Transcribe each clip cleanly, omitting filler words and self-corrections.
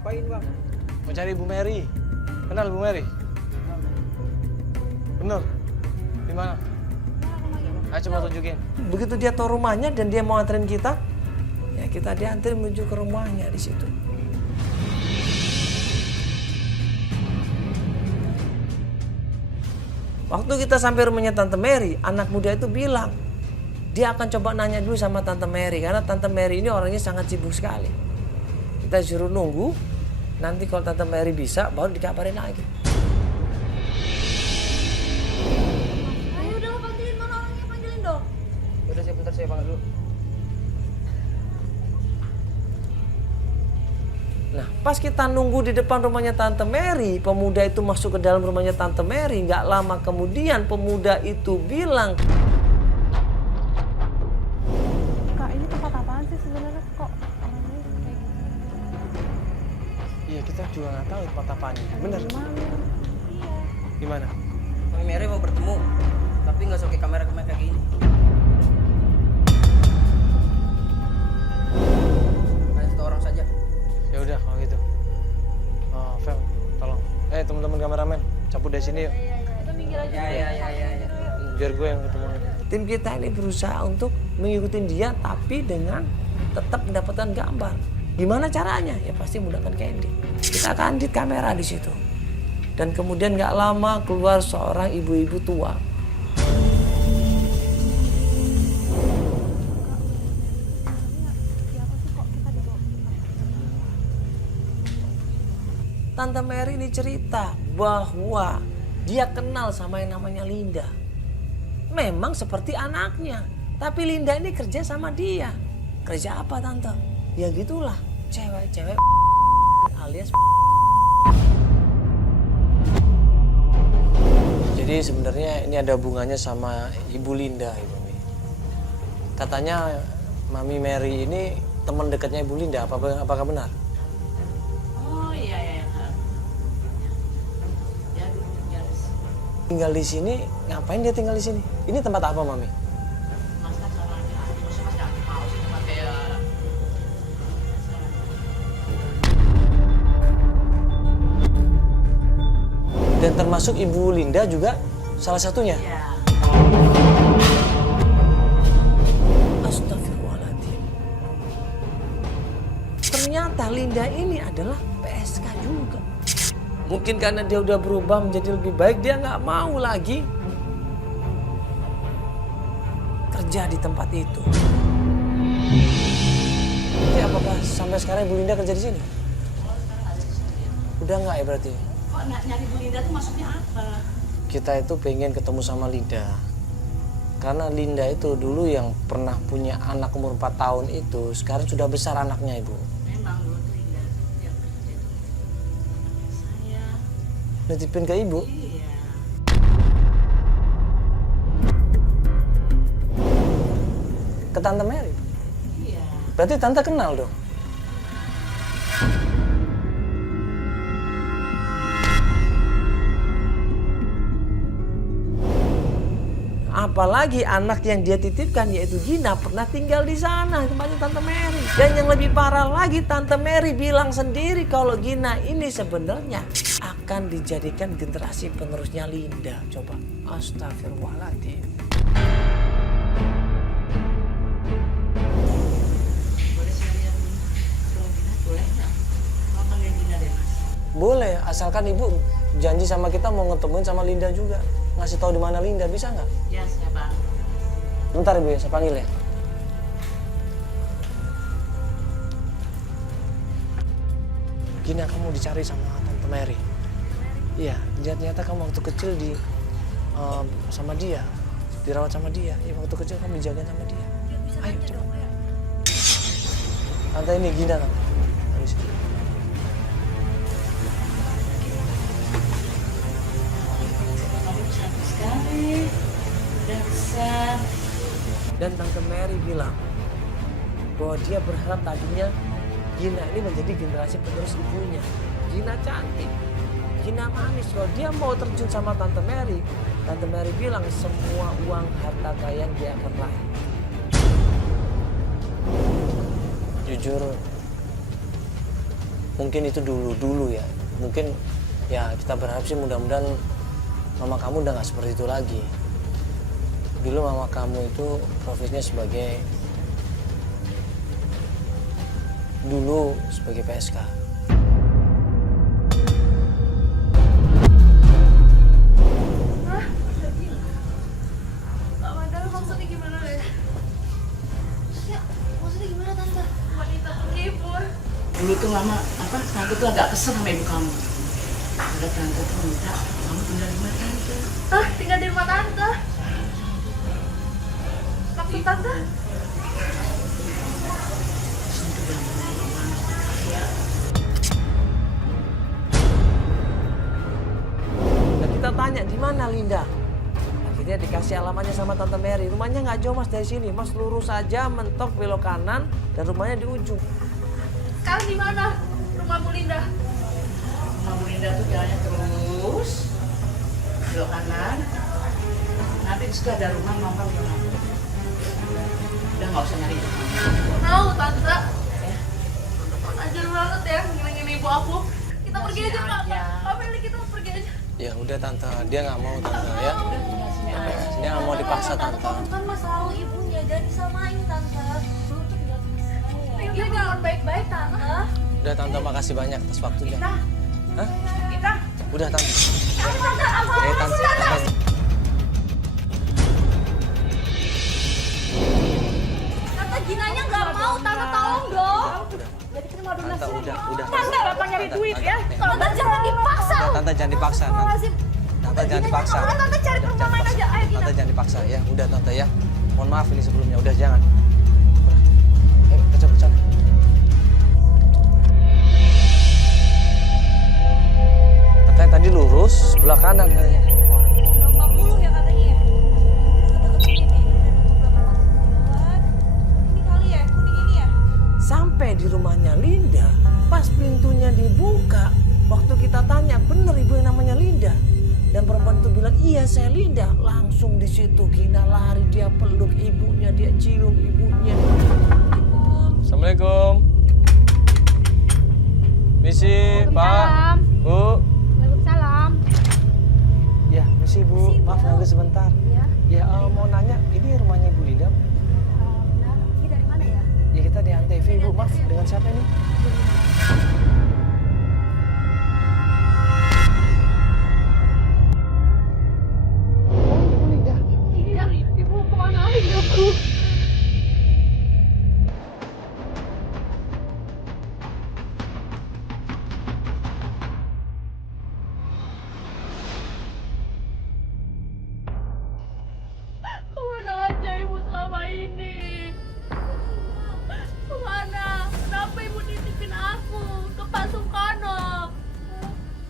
ngapain bang? Mau cari Ibu Mary. Kenal Ibu Mary? Bener? Di mana? Ayo coba tunjukin. Begitu dia tahu rumahnya dan dia mau anterin kita, ya kita dianterin menuju ke rumahnya di situ. Waktu kita sampai rumahnya Tante Mary, anak muda itu bilang, dia akan coba nanya dulu sama Tante Mary, karena Tante Mary ini orangnya sangat sibuk sekali. Kita suruh nunggu, nanti kalau Tante Mary bisa, baru dikabarin lagi. Ayo udah panggilin, mana orangnya, panggilin dong. Udah bentar saya panggil dulu. Nah, pas kita nunggu di depan rumahnya Tante Mary, pemuda itu masuk ke dalam rumahnya Tante Mary. Nggak lama kemudian pemuda itu bilang, Kak, ini tempat apaan sih sebenarnya kok orangnya kayak gitu? iya kita juga nggak tahu tempat apaan. Bener? Gimana? Iya. Gimana? Mami Mary mau bertemu, tapi nggak pakai kamera kayak gini. Tanya satu orang saja. Ya udah kalau gitu. Oh, Fel, tolong. Teman-teman kameramen, cabut dari sini yuk. Kita minggir aja. Ya. Biar gue yang ketemu. Tim kita ini berusaha untuk mengikuti dia, tapi dengan tetap mendapatkan gambar. Gimana caranya? Ya pasti menggunakan Candy. Kita kandit kamera di situ. Dan kemudian nggak lama keluar seorang ibu-ibu tua. Siapa sih kok kita dibawa? Tante Mary ini cerita bahwa dia kenal sama yang namanya Linda. Memang seperti anaknya. Tapi Linda ini kerja sama dia. Kerja apa Tante? Ya gitulah. Cewek-cewek alias. Jadi sebenarnya ini ada hubungannya sama Ibu Linda, Ibu Mi. Katanya Mami Mary ini teman dekatnya Ibu Linda. Apakah benar? Oh iya. Ya, Tinggal di sini, ngapain dia tinggal di sini? Ini tempat apa, Mami? masa salahnya, masa masih aku mau sih pakai Dan termasuk Ibu Linda juga salah satunya. ya. Astagfirullahaladzim. Ternyata Linda ini adalah PSK juga. Mungkin karena dia udah berubah menjadi lebih baik, dia nggak mau lagi kerja di tempat itu. Jadi apakah sampai sekarang Ibu Linda kerja di sini? Udah nggak ya berarti? Kok nyari Bu Linda tuh maksudnya apa? Kita itu pengen ketemu sama Linda. Karena Linda itu dulu yang pernah punya anak umur 4 tahun itu, sekarang sudah besar anaknya, Ibu. Memang dulu tuh Linda yang kerja tuh saya. Nitipin ke Ibu. Iya. Ke Tante Mary. Iya. Berarti Tante kenal dong. Apalagi anak yang dia titipkan yaitu Gina pernah tinggal di sana tempatnya Tante Mary. Dan yang lebih parah lagi Tante Mary bilang sendiri kalau Gina ini sebenarnya akan dijadikan generasi penerusnya Linda. Coba, astagfirullahaladzim. Boleh saya lihat ruang Gina? Boleh nggak? Mau panggil Gina deh Mas. Boleh, asalkan Ibu janji sama kita mau ketemuin sama Linda juga. Ngasih tahu di mana Linda, bisa nggak? Ya saya Bang. Bentar Ibu ya, saya panggil ya. Gina, kamu dicari sama Tante Mary. Iya, ternyata kamu waktu kecil sama dia, dirawat sama dia. Iya, waktu kecil kamu dijagain sama dia. Ayo coba. Tante ini Gina, Tante. Di sini. Kamu cantik sekali. Udah besar. Dan Tante Mary bilang bahwa dia berharap tadinya Gina ini menjadi generasi penerus ibunya. Gina cantik, Gina manis. Kalau dia mau terjun sama Tante Mary bilang semua uang harta kekayaan dia akan raih. Jujur, mungkin itu dulu ya. Mungkin ya kita berharap sih mudah-mudahan mama kamu udah nggak seperti itu lagi. Dulu mama kamu itu profesinya sebagai PSK. Maksudnya gimana deh? Maksudnya gimana tante? Wanita penghibur. Dulu tuh mama, tante tuh agak kesel sama ibu kamu. Udah tante tuh minta kamu tinggal di rumah tante. Tinggal di rumah tante. Maksud tante? Untuk yang benar-benar ya. Nah kita tanya di mana Linda. Akhirnya dikasih alamatnya sama Tante Mary. Rumahnya nggak jauh mas dari sini. Mas lurus saja, mentok belok kanan dan rumahnya di ujung. Sekarang di mana rumah Bu Linda? Rumah Bu Linda tuh jalannya terus belok kanan. Nanti di situ ada rumah mama belok kanan. Udah nggak usah nyari. Tahu tante? Ajar banget ya ngilangin ibu aku. Kita pergi aja Pak. Pak Feli, kita pergi aja. Ya udah Tante, dia nggak mau Tante ya. Dia nggak mau dipaksa Tante. Kan masalah ibunya, jangan disamain tante. Dia jangan baik-baik tante. Udah Tante, makasih banyak atas waktunya. Hah? Kita. Udah Tante. Tante, apa? Tante. Tante Ginanya nggak mau, tante tolong dong. Tante udah. Tante bapak nyari duit ya. Tante, Tante jangan dipaksa. Tante jangan dipaksa. Tante jangan dipaksa. Tante cari perumahan lain aja. Ayo Gina. Tante jangan dipaksa ya. Udah Tante ya. Mohon maaf ini sebelumnya. Udah jangan. Udah. Ayo kita bercanda. Katanya tadi lurus sebelah kanan katanya. 40 ya katanya ya. Deket-deket sini nih. Ini kali ya, kuning ini ya. Sampai di rumahnya Linda, pas pintunya dibuka, waktu kita tanya bener ibu yang namanya Linda, dan perempuan itu bilang iya saya Linda, langsung di situ Gina lari, dia peluk ibunya, dia cium ibunya. Assalamualaikum. Misi Pak, Bu. Waalaikumsalam. Ya misi Bu, maaf ganggu sebentar. Ya, Ya mau nanya, ini rumahnya Ibu Linda? benar. Ini dari mana ya? Ya kita di Antv Bu, maaf dengan siapa ini? Iya, ibu kemana lagi aku? Kemana aja ibu selama ini? Kemana? Kenapa ibu nitipin aku ke Pak Sukarno?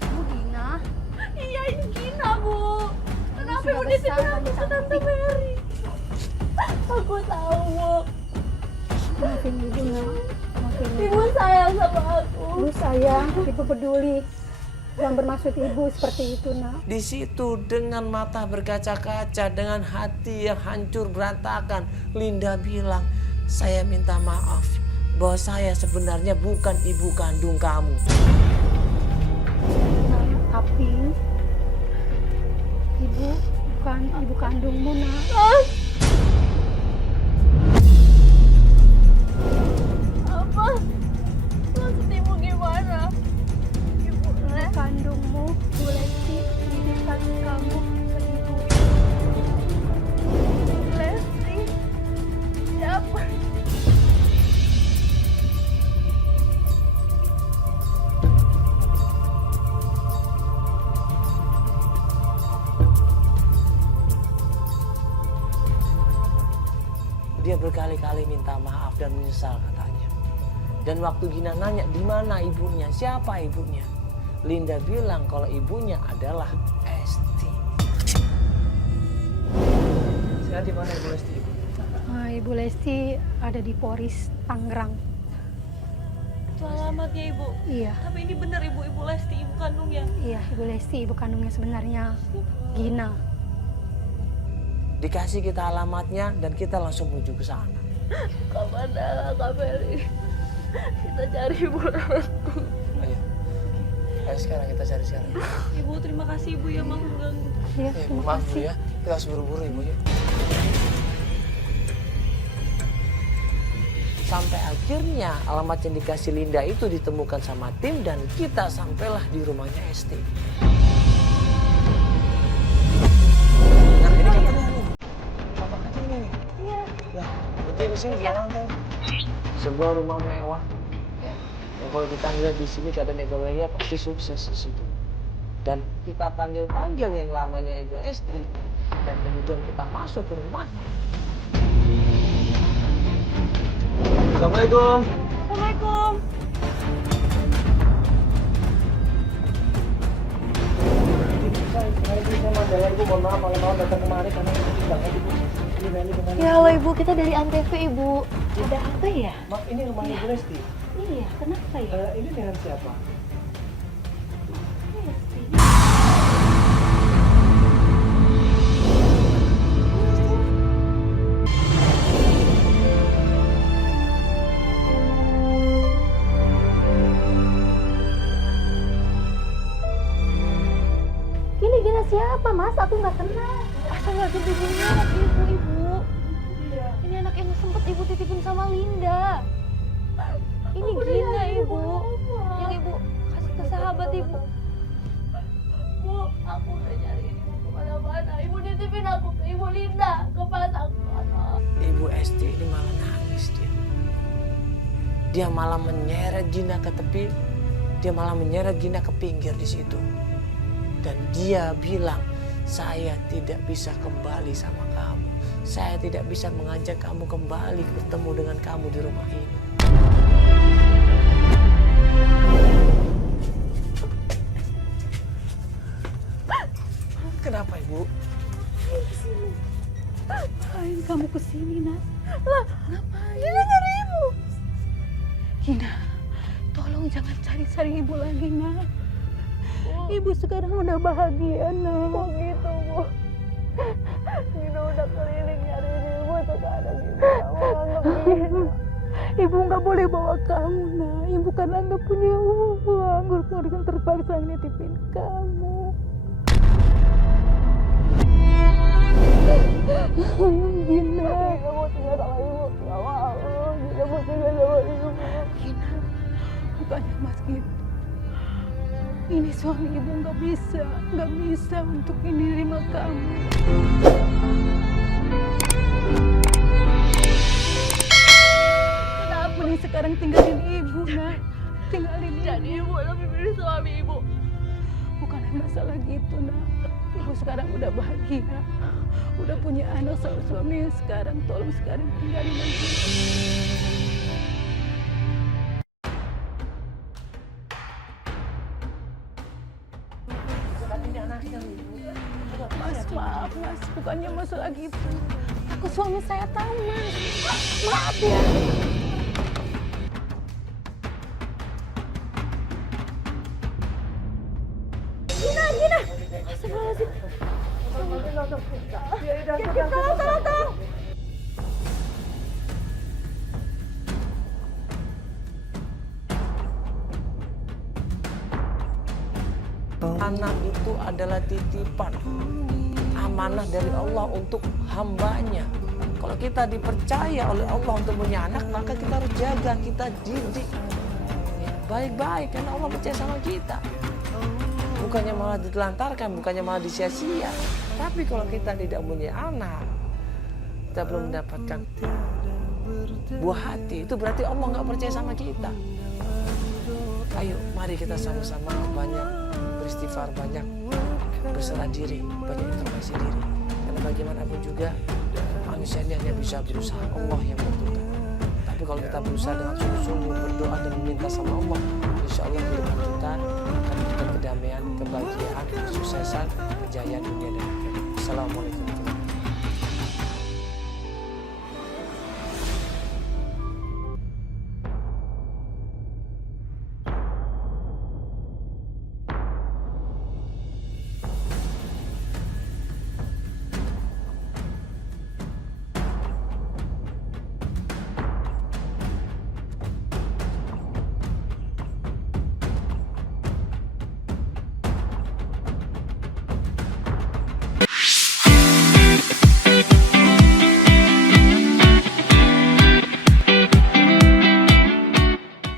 Bu Gina. Iya ini Gina bu. Kenapa Sudah ibu nitipin besar, aku ke banyak Tante Mary? Aku tahu bu. Maafin ibu nak. Maafin ibu. Ibu sayang sama aku. Ibu sayang, ibu peduli. Yang bermaksud ibu seperti itu nak. Di situ dengan mata berkaca-kaca, dengan hati yang hancur berantakan, Linda bilang, saya minta maaf bahwa saya sebenarnya bukan ibu kandung kamu. Nah, tapi ibu bukan ibu kandungmu nak. Apa? Maksud ibu gimana? Ibu Ibu kandungmu, Bu Lesti, didikan kamu begitu. Lesti. Siapa? Dia berkali-kali minta maaf dan menyesal katanya. Dan waktu Gina nanya di mana ibunya, siapa ibunya, Linda bilang kalau ibunya adalah Esti. Sekarang di mana Ibu Lesti? Ibu Lesti ada di Polres Tangerang. Itu alamatnya ibu. Iya, Tapi ini benar ibu Lesti, ibu kandungnya. iya Ibu Lesti, ibu kandungnya sebenarnya Gina. Dikasih kita alamatnya dan kita langsung menuju ke sana. Kak Feli. Kita cari ibu aku. Ayo sekarang kita cari sekarang. Ibu, terima kasih Ibu ya mau mengganggu. Iya, Ibu terima maaf Bu kasih. ya. Kita harus buru-buru Ibu ya. Sampai akhirnya alamat yang dikasih Linda itu ditemukan sama tim dan kita sampailah di rumahnya Esti. Nah ini katanya nih. Apa katanya nih? Iya. Lah, betul di sini gimana tuh? Sebuah rumah mewah. Ya. Yang kalau kita lihat di sini keadaan ekonominya pasti sukses di situ. Dan kita panggil yang lamanya Ibu Esti. Dan kemudian kita masuk ke rumahnya. Assalamualaikum. Assalamualaikum. Saya Mandala Ibu, mohon maaf malam-malam datang kemari karena ini Ya halo Ibu, kita dari Antv Ibu. Ada apa ya? Mak, ini rumahnya Ibu Lesti. Iya, kenapa ya? Ini dengan siapa? Gina siapa Mas? Aku nggak kenal. Asal nggak ibunya anak ibu. Ini anak yang sempat ibu titipin sama Linda. Ini Gina ibu, yang ibu kasih ke sahabat ibu. Bu, aku udah nyariin Ibu kemana-mana. Ibu nitipin aku ke Ibu Linda, ke pasang kono. Ibu Esti ini malah nangis dia. Dia malah menyeret Gina ke tepi. Dia malah menyeret Gina ke pinggir di situ. Dan dia bilang, saya tidak bisa kembali sama kamu. Saya tidak bisa mengajak kamu kembali bertemu dengan kamu di rumah ini. Kenapa Ibu? Ngapain kamu kesini Nas? Lah, ngapain? Gina nyari ibu. Gina, tolong jangan cari-cari ibu lagi Nas. Ibu sekarang udah bahagia, Nak. Kok gitu, Bu? Gina udah keliling nyariin ibu, sekarang ibu kamu anggap Gina. Ibu nggak boleh bawa kamu, Nak. Ibu karena nggak punya uang. Keluarga terpaksa nitipin kamu. Gina. Gina mau tinggal sama ibu. Nggak mau. Gina mau tinggal sama ibu. Gina, bukannya Mas gitu. Ini suami ibu nggak bisa untuk ini terima kamu. Kenapa nih sekarang tinggalin ibu, Nak? Tinggalin ibu. Jadi Ibu lebih pilih suami Ibu. Bukan masalah gitu, Nak. Ibu sekarang udah bahagia. Udah punya anak sama suami sekarang. Tolong sekarang tinggalin aja. Mas, maaf Mas, bukannya masalah gitu. Aku suami saya tahu Mas. Maaf ya. Gina. Astagfirullahaladzim. Tolong. Anak itu adalah titipan, amanah dari Allah untuk hambanya. Kalau kita dipercaya oleh Allah untuk punya anak, maka kita harus jaga, kita didik baik-baik karena Allah percaya sama kita. Bukannya malah ditelantarkan, bukannya malah disia-sia. Tapi kalau kita tidak punya anak, kita belum mendapatkan buah hati, itu berarti Allah nggak percaya sama kita. Ayo, mari kita sama-sama banyak beristighfar, banyak berserah diri, banyak introspeksi diri. Karena bagaimanapun juga manusia ini hanya bisa berusaha, Allah yang menentukan. Tapi kalau kita berusaha dengan sungguh-sungguh berdoa dan meminta sama Allah, insya Allah kehidupan kita akan memberikan kedamaian, kebahagiaan, kesuksesan, kejayaan dunia dan akhirat. Assalamualaikum.